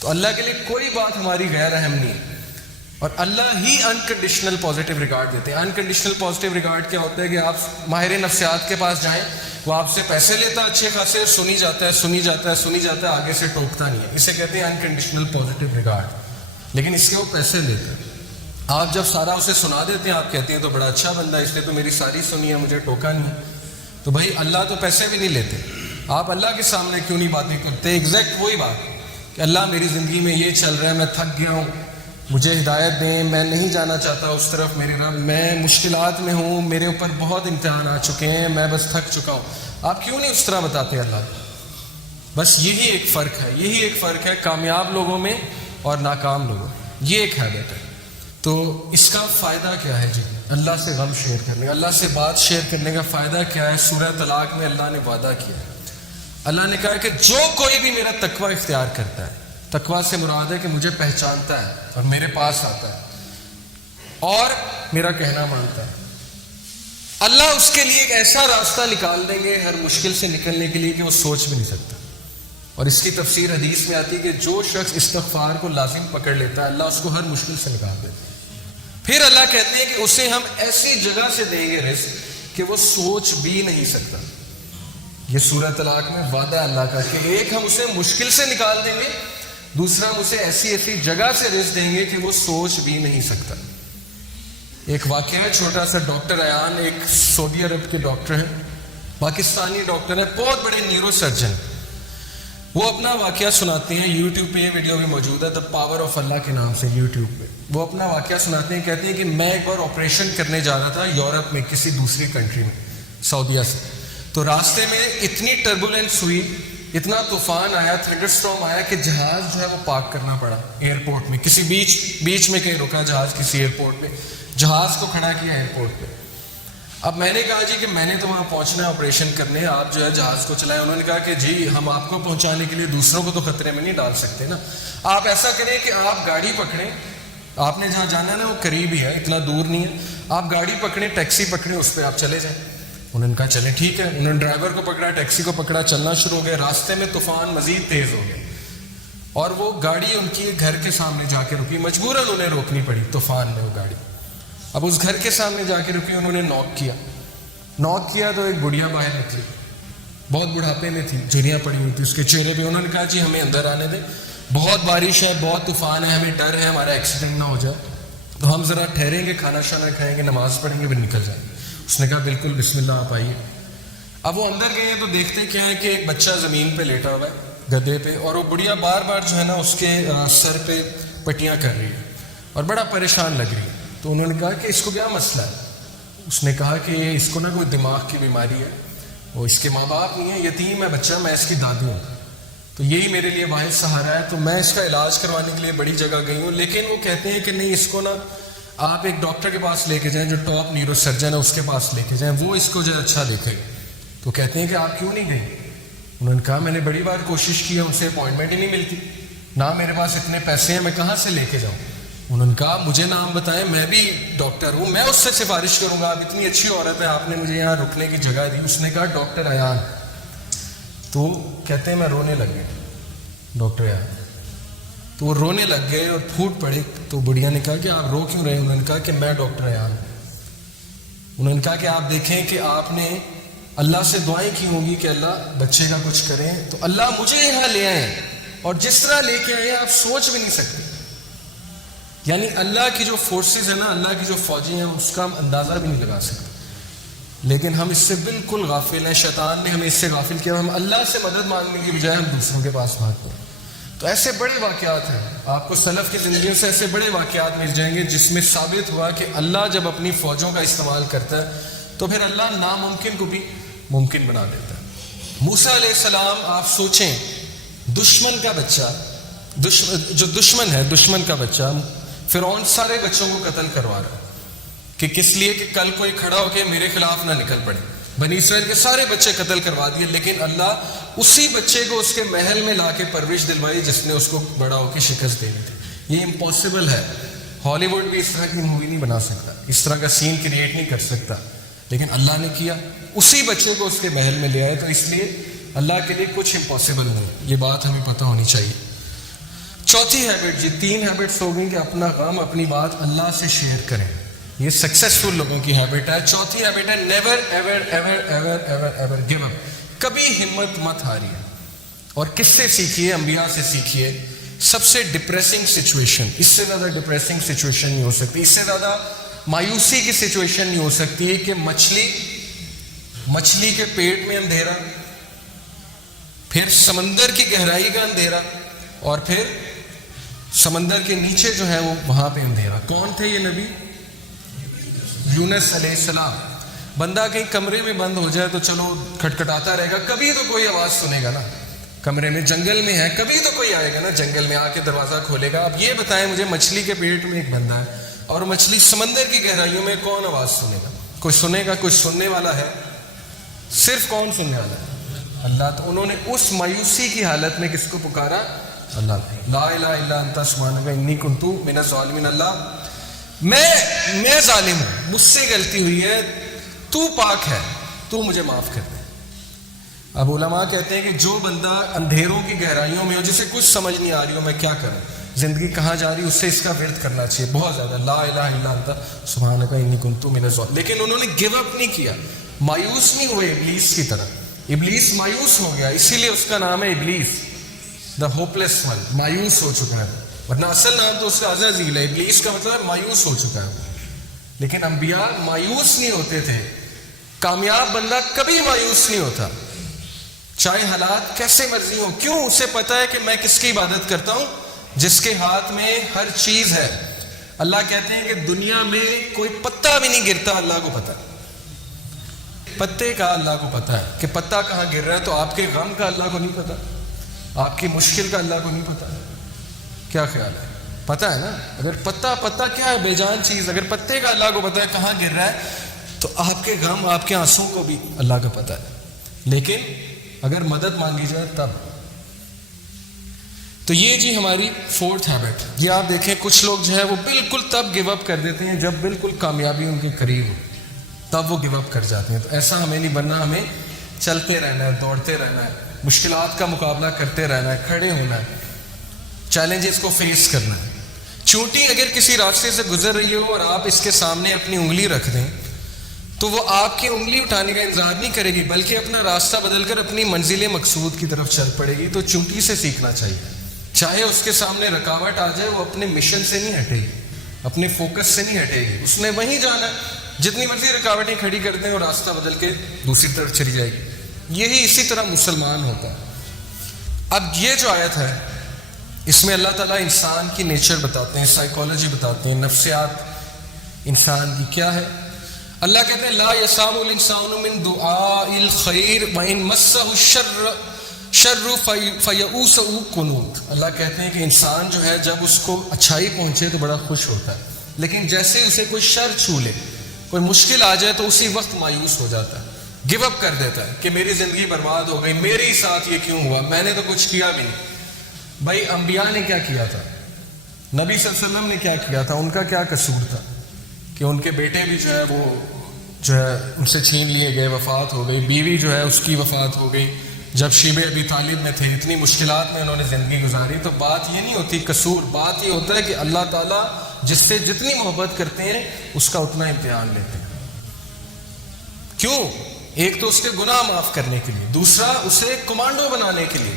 تو اللہ کے لیے کوئی بات ہماری غیر اہم نہیں ہے، اور اللہ ہی انکنڈیشنل پازیٹیو ریگارڈ دیتے ہیں. انکنڈیشنل پازیٹیو ریگارڈ کیا ہوتا ہے کہ آپ ماہر نفسیات کے پاس جائیں، وہ آپ سے پیسے لیتا ہے اچھے خاصے، سنی جاتا ہے، آگے سے ٹوکتا نہیں ہے. اسے کہتے ہیں انکنڈیشنل پازیٹیو ریگارڈ. لیکن اس کے وہ پیسے لیتے ہیں. آپ جب سارا اسے سنا دیتے ہیں، آپ کہتے ہیں تو بڑا اچھا بندہ ہے، اس لیے تو میری ساری سنی ہے، مجھے ٹوکا نہیں. تو بھائی اللہ تو پیسے بھی نہیں لیتے، آپ اللہ کے سامنے کیوں نہیں باتیں کرتے؟ ایگزیکٹ وہی بات کہ اللہ میری زندگی میں یہ چل رہا ہے، میں تھک گیا ہوں، مجھے ہدایت دیں، میں نہیں جانا چاہتا اس طرف میرے رب، میں مشکلات میں ہوں، میرے اوپر بہت امتحان آ چکے ہیں، میں بس تھک چکا ہوں. آپ کیوں نہیں اس طرح بتاتے اللہ؟ بس یہی ایک فرق ہے کامیاب لوگوں میں اور ناکام لوگوں میں. یہ ایک ہیبٹ ہے. تو اس کا فائدہ کیا ہے جی؟ اللہ سے غم شیئر کرنے کا، اللہ سے بات شیئر کرنے کا فائدہ کیا ہے؟ سورہ طلاق میں اللہ نے وعدہ کیا ہے. اللہ نے کہا کہ جو کوئی بھی میرا تقوی اختیار کرتا ہے، تقوی سے مراد ہے کہ مجھے پہچانتا ہے اور میرے پاس آتا ہے اور میرا کہنا مانتا ہے، اللہ اس کے لیے ایک ایسا راستہ نکال دیں گے ہر مشکل سے نکلنے کے لیے کہ وہ سوچ بھی نہیں سکتا. اور اس کی تفسیر حدیث میں آتی ہے کہ جو شخص استغفار کو لازم پکڑ لیتا ہے، اللہ اس کو ہر مشکل سے نکال دیتا ہے. پھر اللہ کہتے ہیں کہ اسے ہم ایسی جگہ سے دیں گے رزق کہ وہ سوچ بھی نہیں سکتا. یہ سورہ طلاق میں وعدہ اللہ کا کہ ایک ہم اسے مشکل سے نکال دیں گے، دوسرا ہم اسے ایسی جگہ سے رزق دیں گے کہ وہ سوچ بھی نہیں سکتا. ایک واقعہ ہے چھوٹا سا. ڈاکٹر ایان ایک سعودی عرب کے ڈاکٹر ہیں، پاکستانی ڈاکٹر ہیں، بہت بڑے نیورو سرجن. وہ اپنا واقعہ سناتے ہیں، یوٹیوب پہ یہ ویڈیو بھی موجود ہے، دا پاور آف اللہ کے نام سے یوٹیوب پہ. وہ اپنا واقعہ سناتے ہیں، کہتے ہیں کہ میں ایک بار آپریشن کرنے جا رہا تھا یورپ میں کسی دوسری کنٹری میں، سعودیہ سے. تو راستے میں اتنی ٹربولینس ہوئی، اتنا طوفان آیا، تھنڈر اسٹارم آیا کہ جہاز جو ہے وہ پارک کرنا پڑا ایئرپورٹ میں. کسی بیچ میں کہیں رکا جہاز، کسی ایئرپورٹ پہ جہاز کو کھڑا کیا ایئرپورٹ پہ. اب میں نے کہا جی کہ میں نے تو وہاں پہنچنا ہے آپریشن کرنے، آپ جو ہے جہاز کو چلائیں. انہوں نے کہا کہ جی ہم آپ کو پہنچانے کے لیے دوسروں کو تو خطرے میں نہیں ڈال سکتے نا. آپ ایسا کریں کہ آپ گاڑی پکڑیں، آپ نے جہاں جانا ہے نا وہ قریب ہی ہے، اتنا دور نہیں ہے. آپ گاڑی پکڑیں، ٹیکسی پکڑیں، اس پہ آپ چلے جائیں. انہوں نے کہا چلیں ٹھیک ہے. انہوں نے ڈرائیور کو پکڑا، ٹیکسی کو پکڑا، چلنا شروع ہو گئے. راستے میں طوفان مزید تیز ہو گیا اور وہ گاڑی ان کی گھر کے سامنے جا کے رکی. مجبوراً انہیں روکنی پڑی طوفان میں وہ گاڑی. اب اس گھر کے سامنے جا کے رکی، انہوں نے نوک کیا تو ایک بڑھیا باہر نکلی، بہت بڑھاپے میں تھی، جھریاں پڑی ہوئی تھی اس کے چہرے پہ. انہوں نے کہا جی ہمیں اندر آنے دیں، بہت بارش ہے، بہت طوفان ہے، ہمیں ڈر ہے ہمارا ایکسیڈنٹ نہ ہو جائے، تو ہم ذرا ٹھہریں گے، کھانا شانا کھائیں گے، نماز پڑھیں گے، پھر نکل جائیں گے. اس نے کہا بالکل بسم اللہ آپ آئیے. اب وہ اندر گئے تو دیکھتے کیا ہے کہ ایک بچہ زمین پہ لیٹا ہوا ہے گدے پہ، اور وہ بڑھیا بار بار جو ہے نا اس کے سر پہ پٹیاں کر رہی ہے اور بڑا پریشان لگ رہی ہے. تو انہوں نے کہا کہ اس کو کیا مسئلہ ہے؟ اس نے کہا کہ اس کو نا کوئی دماغ کی بیماری ہے، وہ اس کے ماں باپ نہیں ہیں، یتیم ہے بچہ، میں اس کی دادی ہوں، تو یہی میرے لیے واحد سہارا ہے. تو میں اس کا علاج کروانے کے لیے بڑی جگہ گئی ہوں، لیکن وہ کہتے ہیں کہ نہیں، اس کو نا آپ ایک ڈاکٹر کے پاس لے کے جائیں جو ٹاپ نیورو سرجن ہے، اس کے پاس لے کے جائیں، وہ اس کو جو اچھا دیکھے گا. تو کہتے ہیں کہ آپ کیوں نہیں گئے؟ انہوں نے کہا میں نے بڑی بار کوشش کی ہے، ان سے اپوائنٹمنٹ ہی نہیں ملتی، نہ میرے پاس اتنے پیسے ہیں، میں کہاں سے لے کے جاؤں. انہوں نے کہا مجھے نام بتائیں، میں بھی ڈاکٹر ہوں، میں اس سے سفارش کروں گا، آپ اتنی اچھی عورت ہے، آپ نے مجھے یہاں رکنے کی جگہ دی. اس نے کہا ڈاکٹر ایان. تو کہتے ہیں میں رونے لگ گیا ڈاکٹر ایان. تو وہ رونے لگ گئے اور پھوٹ پڑے. تو بڑھیا نے کہا کہ آپ رو کیوں رہے؟ انہوں نے کہا کہ میں ڈاکٹر ایان ہوں. انہوں نے کہا کہ آپ دیکھیں کہ آپ نے اللہ سے دعائیں کی ہوں گی کہ اللہ بچے کا کچھ کریں، تو اللہ مجھے یہاں لے آئے اور جس طرح لے کے آئے آپ سوچ بھی نہیں سکتے. یعنی اللہ کی جو فورسز ہیں نا، اللہ کی جو فوجی ہیں، اس کا ہم اندازہ بھی نہیں لگا سکتے. لیکن ہم اس سے بالکل غافل ہیں. شیطان نے ہمیں اس سے غافل کیا. ہم اللہ سے مدد مانگنے کی بجائے ہم دوسروں کے پاس بھاگتے ہیں. تو ایسے بڑے واقعات ہیں، آپ کو سلف کی زندگیوں سے ایسے بڑے واقعات مل جائیں گے جس میں ثابت ہوا کہ اللہ جب اپنی فوجوں کا استعمال کرتا ہے تو پھر اللہ ناممکن کو بھی ممکن بنا دیتا ہے. موسیٰ علیہ السلام، آپ سوچیں، دشمن کا بچہ، جو دشمن کا بچہ، فرعون سارے بچوں کو قتل کروا رہا ہے کہ کس لیے؟ کہ کل کوئی کھڑا ہو کے میرے خلاف نہ نکل پڑے. بنی اسرائیل کے سارے بچے قتل کروا دیے، لیکن اللہ اسی بچے کو اس کے محل میں لا کے پرورش دلوائی جس نے اس کو بڑا ہو کے شکست دینی تھی. یہ امپاسبل ہے. ہالی ووڈ بھی اس طرح کی مووی نہیں بنا سکتا، اس طرح کا سین کریٹ نہیں کر سکتا، لیکن اللہ نے کیا. اسی بچے کو اس کے محل میں لے آئے. تو اس لیے اللہ کے لیے کچھ امپاسبل نہیں. یہ بات ہمیں پتہ ہونی چاہیے. چوتھی ہیبٹ جی، 3 ہیبٹس ہو گئی کہ اپنا غم اپنی بات اللہ سے شیئر کریں، یہ سکسیسفل لوگوں کی ہیبٹ ہے۔ چوتھی ہیبٹ ہے never ever ever ever ever ever give up, کبھی ہمت مت ہاریے۔ اور کس سے سیکھیے؟ انبیاء سے سیکھیے۔ سب سے ڈپریسنگ سچویشن، اس سے زیادہ ڈپریسنگ سچویشن نہیں ہو سکتی، اس سے زیادہ مایوسی کی سچویشن نہیں ہو سکتی ہے کہ مچھلی کے پیٹ میں اندھیرا، پھر سمندر کی گہرائی کا اندھیرا، اور پھر سمندر کے نیچے جو ہے وہ وہاں پہ اندھیرا۔ کون تھے یہ نبی؟ یونس علیہ السلام۔ بندہ کہیں کمرے میں بند ہو جائے تو چلو کھٹکھٹاتا رہے گا، کبھی تو کوئی آواز سنے گا نا، کمرے میں، جنگل میں ہے، کبھی تو کوئی آئے گا نا جنگل میں، آ کے دروازہ کھولے گا۔ اب یہ بتائیں مجھے، مچھلی کے پیٹ میں ایک بندہ ہے اور مچھلی سمندر کی گہرائیوں میں، کون آواز سنے گا؟ کوئی سنے گا؟ کوئی سننے والا ہے؟ صرف کون سننے والا ہے؟ اللہ۔ تو انہوں نے اس مایوسی کی حالت میں کس کو پکارا؟ اللہ۔ لا الہ الا انت سبحانک انی کنت من الظالمین۔ اللہ میں ظالم ہوں، مجھ سے غلطی ہوئی ہے، تو پاک ہے، تو مجھے معاف کر دے۔ اب علماء کہتے ہیں کہ جو بندہ اندھیروں کی گہرائیوں میں ہو، جسے کچھ سمجھ نہیں آ رہی ہو میں کیا کروں، زندگی کہاں جا رہی، اس سے اس کا ورد کرنا چاہیے بہت زیادہ، لا الہ الا انت سبحانک انی کنت من الظالمین۔ لیکن انہوں نے گیو اپ نہیں کیا، مایوس نہیں ہوئے ابلیس کی طرح۔ ابلیس مایوس ہو گیا، اسی لیے اس کا نام ہے ابلیس، دا ہوپ لیس ون، مایوس ہو چکا ہے، ورنہ اصل نام تو اس کا عزازیل ہے۔ ابلیس کا مطلب مایوس ہو چکا ہے۔ لیکن انبیاء مایوس نہیں ہوتے تھے۔ کامیاب بندہ کبھی مایوس نہیں ہوتا، چاہے حالات کیسے مرضی ہوں۔ کیوں؟ اسے پتا ہے کہ میں کس کی عبادت کرتا ہوں؟ جس کے ہاتھ میں ہر چیز ہے۔ اللہ کہتے ہیں کہ دنیا میں کوئی پتا بھی نہیں گرتا، اللہ کو پتا ہے۔ پتے کا اللہ کو پتا ہے کہ پتا کہاں گر رہا ہے، تو آپ کے غم کا اللہ کو نہیں پتا، آپ کی مشکل کا اللہ کو نہیں پتا؟ کیا خیال ہے؟ پتا ہے نا؟ اگر پتا کیا ہے؟ بے جان چیز۔ اگر پتے کا اللہ کو پتا ہے کہاں گر رہا ہے، تو آپ کے غم، آپ کے آنسوں کو بھی اللہ کو پتا ہے۔ لیکن اگر مدد مانگی جائے تب۔ تو یہ جی ہماری 4th ہیبٹ۔ یہ آپ دیکھیں کچھ لوگ جو ہے وہ بالکل تب گیو اپ کر دیتے ہیں جب بالکل کامیابی ان کے قریب ہو، تب وہ گیو اپ کر جاتے ہیں۔ تو ایسا ہمیں نہیں بننا، ہمیں چلتے رہنا ہے، دوڑتے رہنا ہے، مشکلات کا مقابلہ کرتے رہنا ہے، کھڑے ہونا ہے، چیلنجز کو فیس کرنا ہے۔ چونٹی اگر کسی راستے سے گزر رہی ہو اور آپ اس کے سامنے اپنی انگلی رکھ دیں تو وہ آپ کی انگلی اٹھانے کا انتظار نہیں کرے گی، بلکہ اپنا راستہ بدل کر اپنی منزل مقصود کی طرف چل پڑے گی۔ تو چونٹی سے سیکھنا چاہیے، چاہے اس کے سامنے رکاوٹ آ جائے، وہ اپنے مشن سے نہیں ہٹے گی، اپنے فوکس سے نہیں ہٹے گی، اس نے وہیں جانا ہے۔ جتنی مرضی رکاوٹیں کھڑی کر دیں اور راستہ بدل کے دوسری طرف چلی جائے گی۔ یہی اسی طرح مسلمان ہوتا ہے۔ اب یہ جو آیت ہے اس میں اللہ تعالیٰ انسان کی نیچر بتاتے ہیں، سائیکالوجی بتاتے ہیں، نفسیات انسان کی کیا ہے۔ اللہ کہتے ہیں لا یسام الانسان من دعاء الخیر وان مسہ الشر فیئوس قنوط۔ اللہ کہتے ہیں کہ انسان جو ہے جب اس کو اچھائی پہنچے تو بڑا خوش ہوتا ہے، لیکن جیسے اسے کوئی شر چھو لے، کوئی مشکل آ جائے تو اسی وقت مایوس ہو جاتا ہے، گیو اپ کر دیتا ہے کہ میری زندگی برباد ہو گئی، میرے ساتھ یہ کیوں ہوا، میں نے تو کچھ کیا بھی نہیں۔ بھائی انبیاء نے کیا کیا تھا؟ نبی صلی اللہ علیہ وسلم نے کیا کیا تھا؟ ان کا کیا قصور تھا کہ ان کے بیٹے بھی جو ہے وہ جو ہے ان سے چھین لیے گئے، وفات ہو گئی، بیوی جو ہے اس کی وفات ہو گئی جب شیب ابی طالب میں تھے، اتنی مشکلات میں انہوں نے زندگی گزاری۔ تو بات یہ نہیں ہوتی قصور، بات یہ ہوتا ہے کہ اللہ تعالیٰ جس سے جتنی محبت کرتے ہیں اس کا اتنا امتحان لیتے ہیں۔ کیوں؟ ایک تو اس کے گناہ معاف کرنے کے لیے، دوسرا اسے کمانڈو بنانے کے لیے۔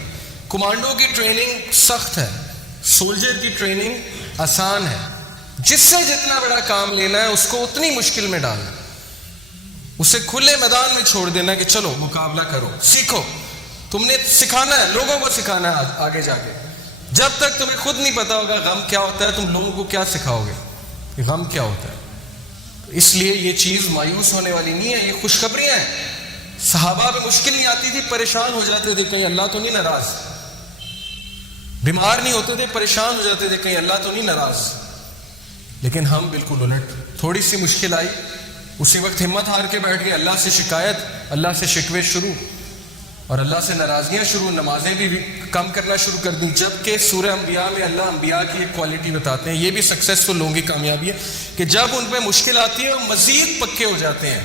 کمانڈو کی ٹریننگ سخت ہے، سولجر کی ٹریننگ آسان ہے۔ جس سے جتنا بڑا کام لینا ہے اس کو اتنی مشکل میں ڈالنا، اسے کھلے میدان میں چھوڑ دینا کہ چلو مقابلہ کرو، سیکھو۔ تم نے سکھانا ہے، لوگوں کو سکھانا ہے آگے جا کے۔ جب تک تمہیں خود نہیں پتا ہوگا غم کیا ہوتا ہے، تم لوگوں کو کیا سکھاؤ گے کہ غم کیا ہوتا ہے؟ اس لیے یہ چیز مایوس ہونے والی نہیں ہے، یہ خوشخبریاں ہیں۔ صحابہ میں مشکل نہیں آتی تھی، پریشان ہو جاتے تھے کہیں اللہ تو نہیں ناراض، بیمار نہیں ہوتے تھے، پریشان ہو جاتے تھے کہیں اللہ تو نہیں ناراض۔ لیکن ہم بالکل الٹ، تھوڑی سی مشکل آئی اسی وقت ہمت ہار کے بیٹھ گئے، اللہ سے شکایت، اللہ سے شکوے شروع، اور اللہ سے ناراضگیاں شروع، نمازیں بھی کم کرنا شروع کر دیں۔ جبکہ سورہ انبیاء میں اللہ انبیاء کی ایک کوالٹی بتاتے ہیں، یہ بھی سکسیسفل لوگوں کی کامیابی ہے کہ جب ان پہ مشکل آتی ہے وہ مزید پکے ہو جاتے ہیں،